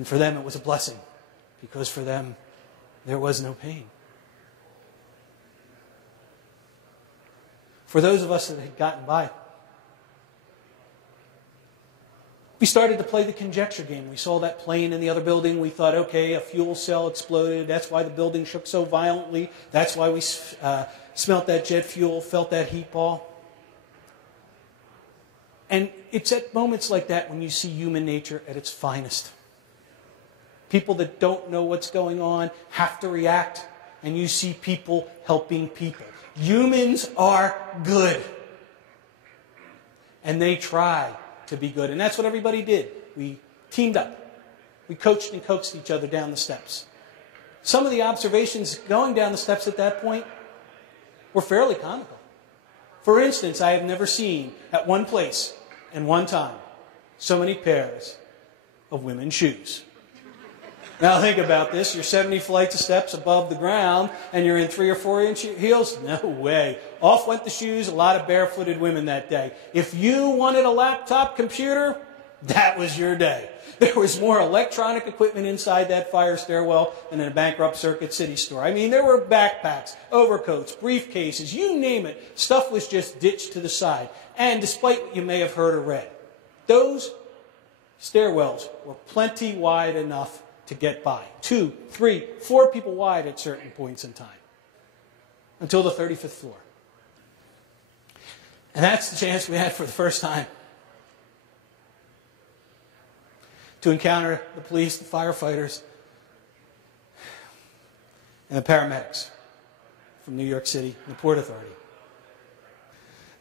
And for them it was a blessing, because for them there was no pain. For those of us that had gotten by, we started to play the conjecture game. We saw that plane in the other building. We thought, okay, a fuel cell exploded. That's why the building shook so violently. That's why we smelt that jet fuel, felt that heat ball. And it's at moments like that when you see human nature at its finest. People that don't know what's going on have to react, and you see people helping people. Humans are good. And they try to be good. And that's what everybody did. We teamed up. We coached and coaxed each other down the steps. Some of the observations going down the steps at that point were fairly comical. For instance, I have never seen at one place and one time so many pairs of women's shoes. Now think about this. You're 70 flights of steps above the ground and you're in 3 or 4 inch heels? No way. Off went the shoes. A lot of barefooted women that day. If you wanted a laptop computer, that was your day. There was more electronic equipment inside that fire stairwell than in a bankrupt Circuit City store. I mean, there were backpacks, overcoats, briefcases, you name it. Stuff was just ditched to the side. And despite what you may have heard or read, those stairwells were plenty wide enough to get by. 2, 3, 4 people wide at certain points in time. Until the 35th floor. And that's the chance we had for the first time to encounter the police, the firefighters, and the paramedics from New York City and the Port Authority.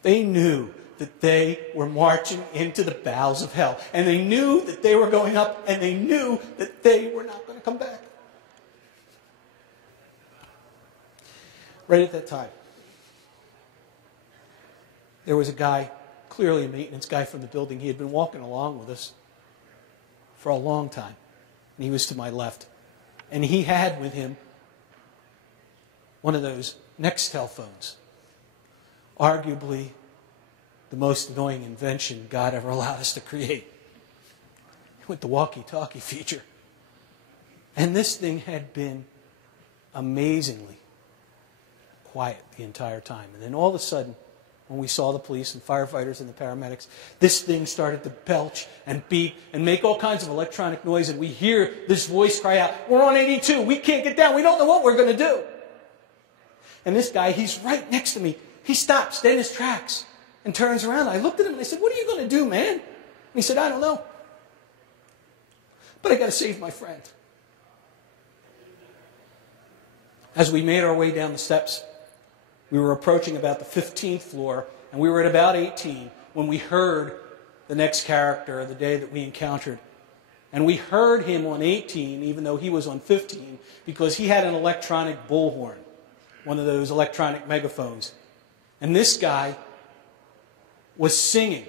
They knew that they were marching into the bowels of hell. And they knew that they were going up, and they knew that they were not going to come back. Right at that time, there was a guy, clearly a maintenance guy from the building. He had been walking along with us for a long time. And he was to my left. And he had with him one of those Nextel phones. Arguably the most annoying invention God ever allowed us to create. With the walkie-talkie feature. And this thing had been amazingly quiet the entire time. And then all of a sudden, when we saw the police and firefighters and the paramedics, this thing started to belch and beep and make all kinds of electronic noise, and we hear this voice cry out, "We're on 82, we can't get down, we don't know what we're going to do." And this guy, he's right next to me. He stops dead in his tracks and turns around. I looked at him and I said, "What are you going to do, man?" And he said, "I don't know. But I got to save my friend." As we made our way down the steps, we were approaching about the 15th floor, and we were at about 18 when we heard the next character of the day that we encountered. And we heard him on 18, even though he was on 15, because he had an electronic bullhorn, one of those electronic megaphones. And this guy was singing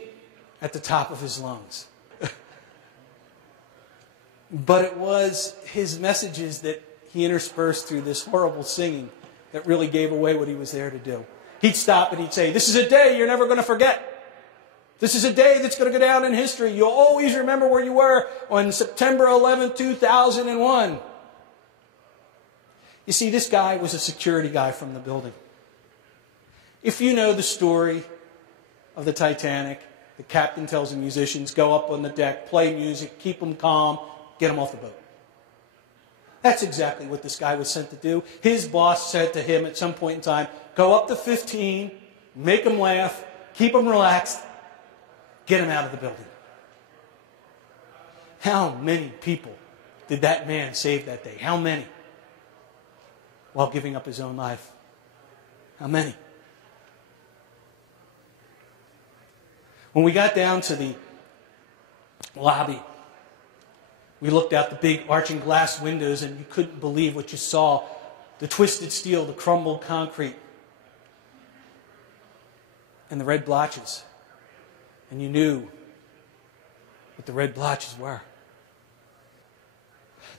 at the top of his lungs. But it was his messages that he interspersed through this horrible singing that really gave away what he was there to do. He'd stop and he'd say, "This is a day you're never going to forget. This is a day that's going to go down in history. You'll always remember where you were on September 11, 2001. You see, this guy was a security guy from the building. If you know the story of the Titanic, the captain tells the musicians, go up on the deck, play music, keep them calm, get them off the boat. That's exactly what this guy was sent to do. His boss said to him at some point in time, go up to 15, make them laugh, keep them relaxed, get them out of the building. How many people did that man save that day? How many? While giving up his own life. How many? When we got down to the lobby, we looked out the big arching glass windows and you couldn't believe what you saw. The twisted steel, the crumbled concrete, and the red blotches. And you knew what the red blotches were.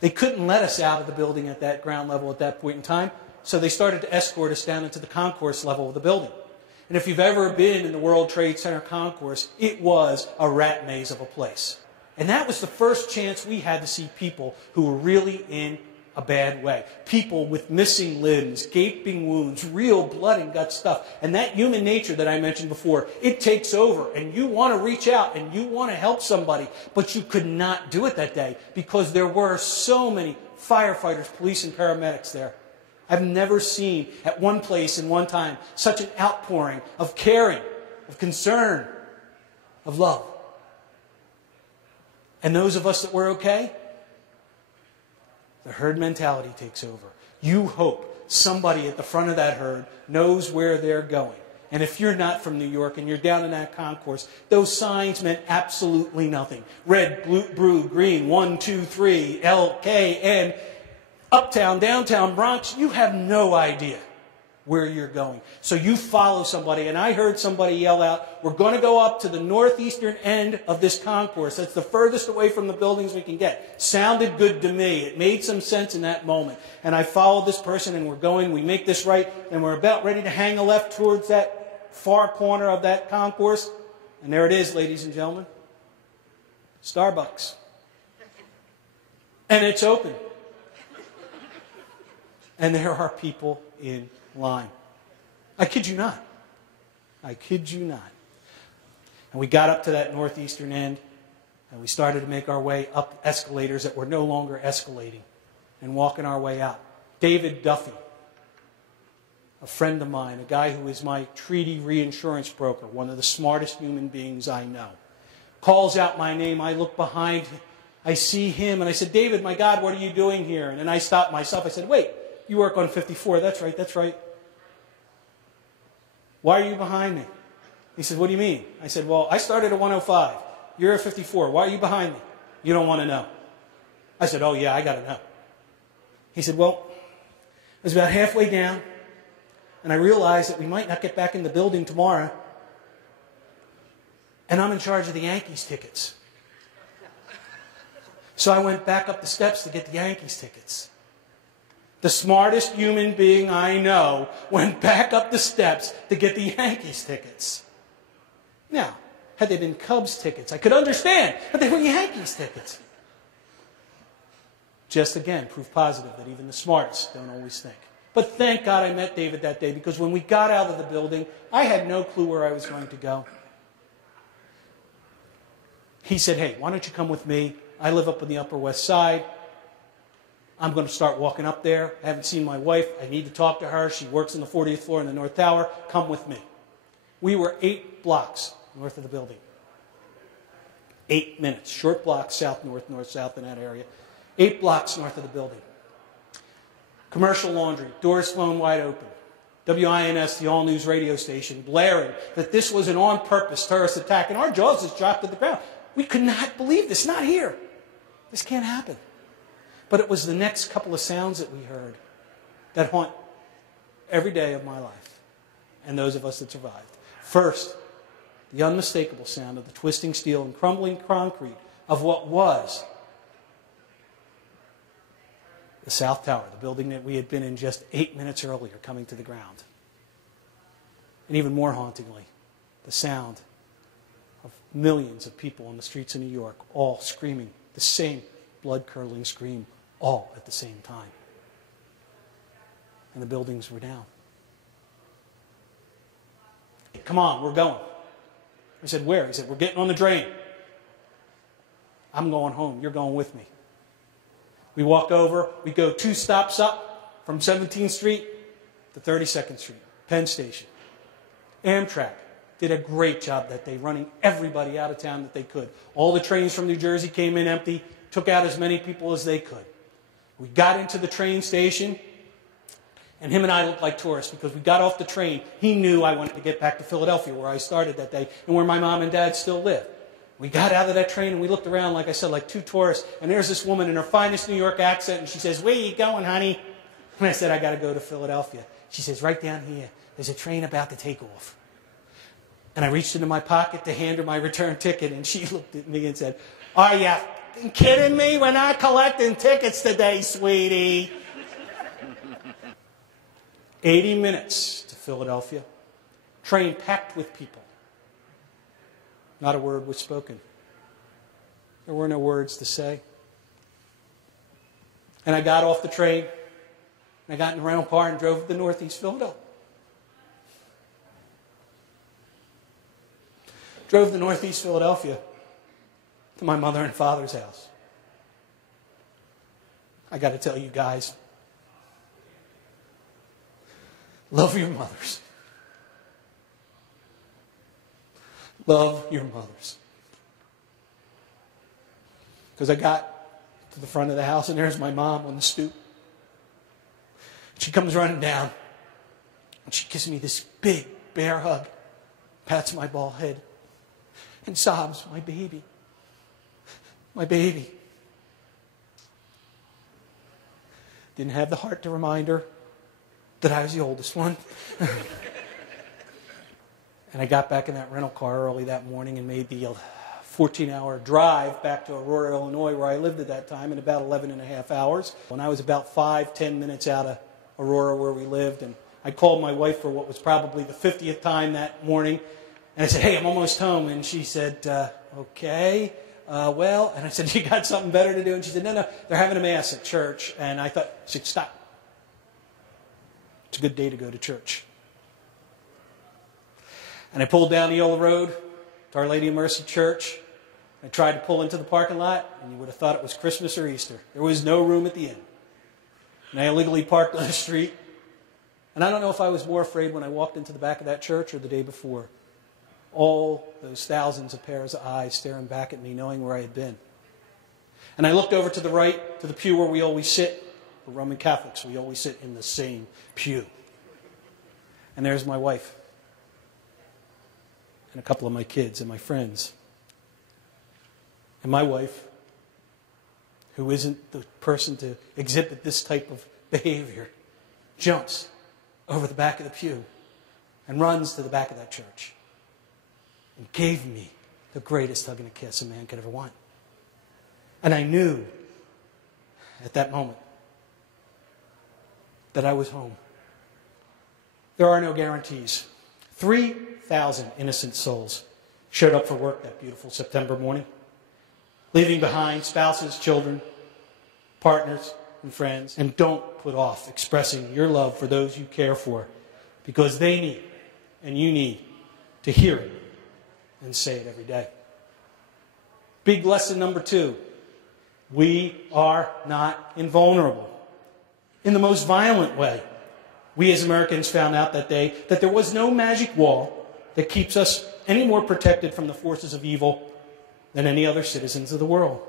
They couldn't let us out of the building at that ground level at that point in time, so they started to escort us down into the concourse level of the building. And if you've ever been in the World Trade Center concourse, it was a rat maze of a place. And that was the first chance we had to see people who were really in a bad way. People with missing limbs, gaping wounds, real blood and gut stuff. And that human nature that I mentioned before, it takes over. And you want to reach out and you want to help somebody. But you could not do it that day because there were so many firefighters, police, and paramedics there. I've never seen at one place in one time such an outpouring of caring, of concern, of love. And those of us that were okay, the herd mentality takes over. You hope somebody at the front of that herd knows where they're going. And if you're not from New York and you're down in that concourse, those signs meant absolutely nothing. Red, blue, green, 1, 2, 3, L, K, N, uptown, downtown, Bronx, you have no idea where you're going. So you follow somebody, and I heard somebody yell out, we're going to go up to the northeastern end of this concourse. That's the furthest away from the buildings we can get. Sounded good to me. It made some sense in that moment. And I followed this person, and we're going, we make this right, and we're about ready to hang a left towards that far corner of that concourse. And there it is, ladies and gentlemen. Starbucks. And it's open. And there are people in line. I kid you not. I kid you not. And we got up to that northeastern end, and we started to make our way up escalators that were no longer escalating and walking our way out. David Duffy, a friend of mine, a guy who is my treaty reinsurance broker, one of the smartest human beings I know, calls out my name. I look behind him. I see him, and I said, David, my God, what are you doing here? And then I stopped myself. I said, wait. You work on 54. That's right, that's right. Why are you behind me? He said, what do you mean? I said, well, I started at 105. You're at 54. Why are you behind me? You don't want to know. I said, oh, yeah, I got to know. He said, well, I was about halfway down, and I realized that we might not get back in the building tomorrow, and I'm in charge of the Yankees tickets. So I went back up the steps to get the Yankees tickets. The smartest human being I know went back up the steps to get the Yankees tickets. Now, had they been Cubs tickets, I could understand, but they were Yankees tickets. Just again, proof positive that even the smartest don't always think. But thank God I met David that day, because when we got out of the building, I had no clue where I was going to go. He said, hey, why don't you come with me? I live up on the Upper West Side. I'm going to start walking up there. I haven't seen my wife. I need to talk to her. She works on the 40th floor in the North Tower. Come with me. We were 8 blocks north of the building. 8 minutes. Short blocks, south, north, north, south in that area. 8 blocks north of the building. Commercial laundry. Doors flown wide open. WINS, the all-news radio station, blaring that this was an on-purpose terrorist attack. And our jaws just dropped to the ground. We could not believe this. Not here. This can't happen. But it was the next couple of sounds that we heard that haunt every day of my life and those of us that survived. First, the unmistakable sound of the twisting steel and crumbling concrete of what was the South Tower, the building that we had been in just 8 minutes earlier, coming to the ground. And even more hauntingly, the sound of millions of people on the streets of New York, all screaming the same blood-curdling scream, all at the same time. And the buildings were down. Come on, we're going. I said, where? He said, we're getting on the train. I'm going home. You're going with me. We walk over. We go 2 stops up from 17th Street to 32nd Street, Penn Station. Amtrak did a great job that day, running everybody out of town that they could. All the trains from New Jersey came in empty, took out as many people as they could. We got into the train station, and him and I looked like tourists because we got off the train. He knew I wanted to get back to Philadelphia, where I started that day, and where my mom and dad still live. We got out of that train, and we looked around, like I said, like 2 tourists, and there's this woman in her finest New York accent, and she says, where you going, honey? And I said, I got to go to Philadelphia. She says, right down here. There's a train about to take off. And I reached into my pocket to hand her my return ticket, and she looked at me and said, are you kidding me? We're not collecting tickets today, sweetie. 80 minutes to Philadelphia. Train packed with people. Not a word was spoken. There were no words to say. And I got off the train, and I got in the rental car and drove to Northeast Philadelphia. Drove to Northeast Philadelphia to my mother and father's house. I got to tell you guys, love your mothers. Love your mothers. Because I got to the front of the house, and there's my mom on the stoop. She comes running down, and she gives me this big bear hug, pats my bald head, and sobs, my baby. My baby. Didn't have the heart to remind her that I was the oldest one. And I got back in that rental car early that morning and made the 14-hour drive back to Aurora, Illinois, where I lived at that time, in about 11 and a half hours. When I was about 5-10 minutes out of Aurora, where we lived, and I called my wife for what was probably the 50th time that morning, and I said, hey, I'm almost home. And she said, okay, well, and I said, you got something better to do? And she said, no, they're having a mass at church. And I thought, she said, stop. It's a good day to go to church. And I pulled down the Yola Road to Our Lady of Mercy Church. I tried to pull into the parking lot, and you would have thought it was Christmas or Easter. There was no room at the end. And I illegally parked on the street. And I don't know if I was more afraid when I walked into the back of that church or the day before. All those thousands of pairs of eyes staring back at me, knowing where I had been. And I looked over to the right, to the pew where we always sit. For Roman Catholics, we always sit in the same pew. And there's my wife. And a couple of my kids and my friends. And my wife, who isn't the person to exhibit this type of behavior, jumps over the back of the pew and runs to the back of that church and gave me the greatest hug and a kiss a man could ever want. And I knew at that moment that I was home. There are no guarantees. 3,000 innocent souls showed up for work that beautiful September morning, leaving behind spouses, children, partners, and friends. And don't put off expressing your love for those you care for, because they need, and you need, to hear it and say it every day. Big lesson number 2. We are not invulnerable. In the most violent way, we as Americans found out that day that there was no magic wall that keeps us any more protected from the forces of evil than any other citizens of the world.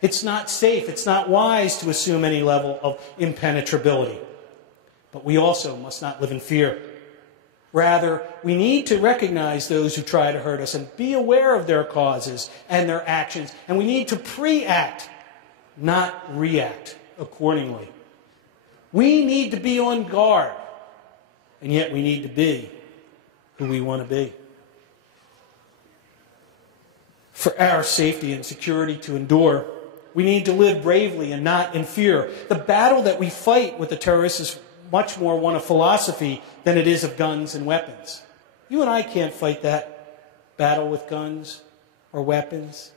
It's not safe, it's not wise to assume any level of impenetrability. But we also must not live in fear. Rather, we need to recognize those who try to hurt us and be aware of their causes and their actions. And we need to pre-act, not react accordingly. We need to be on guard, and yet we need to be who we want to be. For our safety and security to endure, we need to live bravely and not in fear. The battle that we fight with the terrorists is much more one of philosophy than it is of guns and weapons. You and I can't fight that battle with guns or weapons,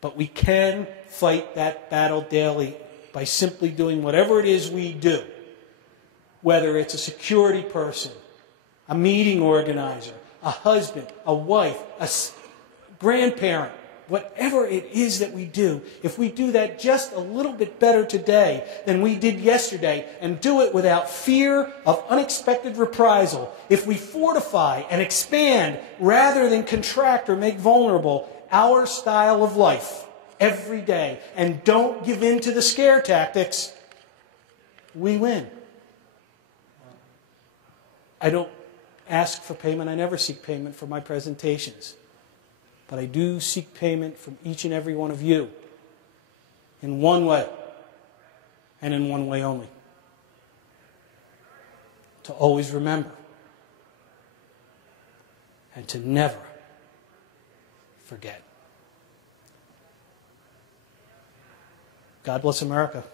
but we can fight that battle daily by simply doing whatever it is we do, whether it's a security person, a meeting organizer, a husband, a wife, a grandparent, whatever it is that we do. If we do that just a little bit better today than we did yesterday, and do it without fear of unexpected reprisal, if we fortify and expand rather than contract or make vulnerable our style of life every day, and don't give in to the scare tactics, we win. I don't ask for payment. I never seek payment for my presentations. But I do seek payment from each and every one of you in one way, and in one way only. To always remember and to never forget. God bless America.